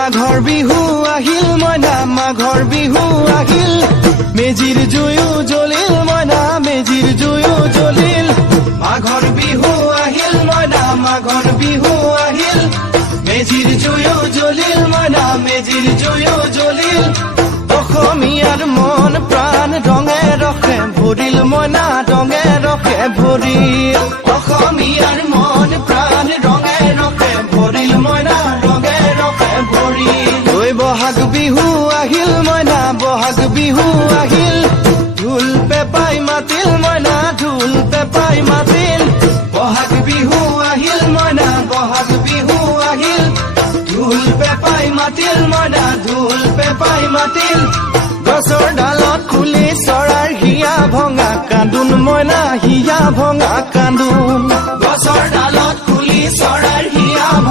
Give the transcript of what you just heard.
মাঘৰ বিহু আহিল মইনা মাঘৰ বিহু আহিল মেজিৰ জুয়ো জ্বলিল মইনা মেজিৰ জুয়ো জ্বলিল মাঘৰ বিহু আহিল মইনা মাঘৰ বিহু আহিল মেজিৰ জুয়ো জ্বলিল মইনা মেজিৰ জুয়ো জ্বলিল অসমীয়াৰ মন প্ৰাণ ৰঙে ৰখে ভৰিল মইনা ৰঙে ৰখে ভৰিল অসমীয়াৰ মন প্ৰাণ ৰঙে ৰখে ভৰিল মইনা ৰঙে ৰখে ভৰিল ঐ বহাগ বিহু আহিল মইনা বহাগ বিহু আহিল ঢোল পেপাই মাতিল মইনা ঢোল পেপাই মাতিল বহাগ বিহু আহিল মইনা বহাগ বিহু আহিল ঢোল পেপাই মাতিল মইনা ঢোল পেপাই মাতিল গছৰ ডালত খুলি চৰাইৰ হিয়া ভঙা কান্দোন মইনা হিয়া ভঙা কান্দোন গছৰ ডালত খুলি চৰাইৰ হিয়া ভঙা